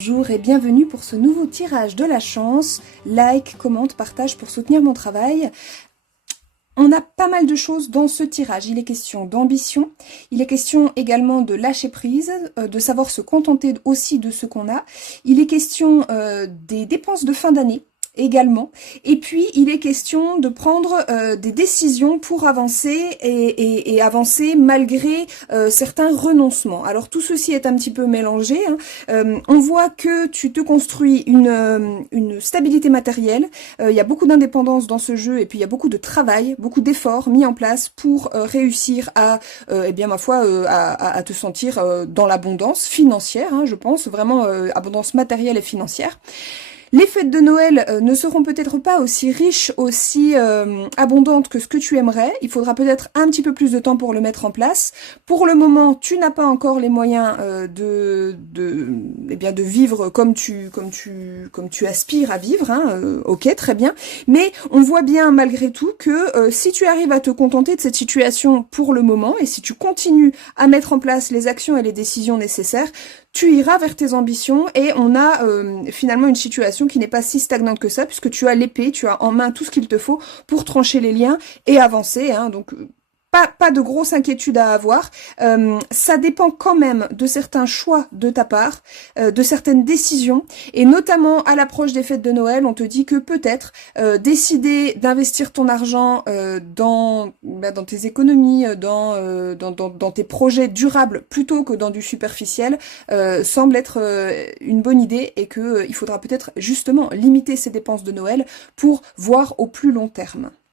Bonjour et bienvenue pour ce nouveau tirage de la chance. Like, commente, partage pour soutenir mon travail. On a pas mal de choses dans ce tirage. Il est question d'ambition, il est question également de lâcher prise, de savoir se contenter aussi de ce qu'on a. Il est question des dépenses de fin d'année également. Et puis, il est question de prendre des décisions pour avancer et avancer malgré certains renoncements. Alors, tout ceci est un petit peu mélangé, hein. On voit que tu te construis une stabilité matérielle. Il y a beaucoup d'indépendance dans ce jeu et puis il y a beaucoup de travail, beaucoup d'efforts mis en place pour réussir à, eh bien, ma foi, à te sentir dans l'abondance financière, hein, je pense, vraiment abondance matérielle et financière. Les fêtes de Noël ne seront peut-être pas aussi riches, aussi abondantes que ce que tu aimerais. Il faudra peut-être un petit peu plus de temps pour le mettre en place. Pour le moment, tu n'as pas encore les moyens eh bien, de vivre comme tu aspires à vivre. Hein, ok, très bien. Mais on voit bien malgré tout que si tu arrives à te contenter de cette situation pour le moment et si tu continues à mettre en place les actions et les décisions nécessaires, tu iras vers tes ambitions et on a finalement une situation qui n'est pas si stagnante que ça puisque tu as l'épée, tu as en main tout ce qu'il te faut pour trancher les liens et avancer. Hein, donc pas de grosse inquiétude à avoir. Ça dépend quand même de certains choix de ta part, de certaines décisions, et notamment à l'approche des fêtes de Noël, on te dit que peut-être décider d'investir ton argent dans tes économies, dans tes projets durables plutôt que dans du superficiel, semble être une bonne idée et que il faudra peut-être justement limiter ces dépenses de Noël pour voir au plus long terme.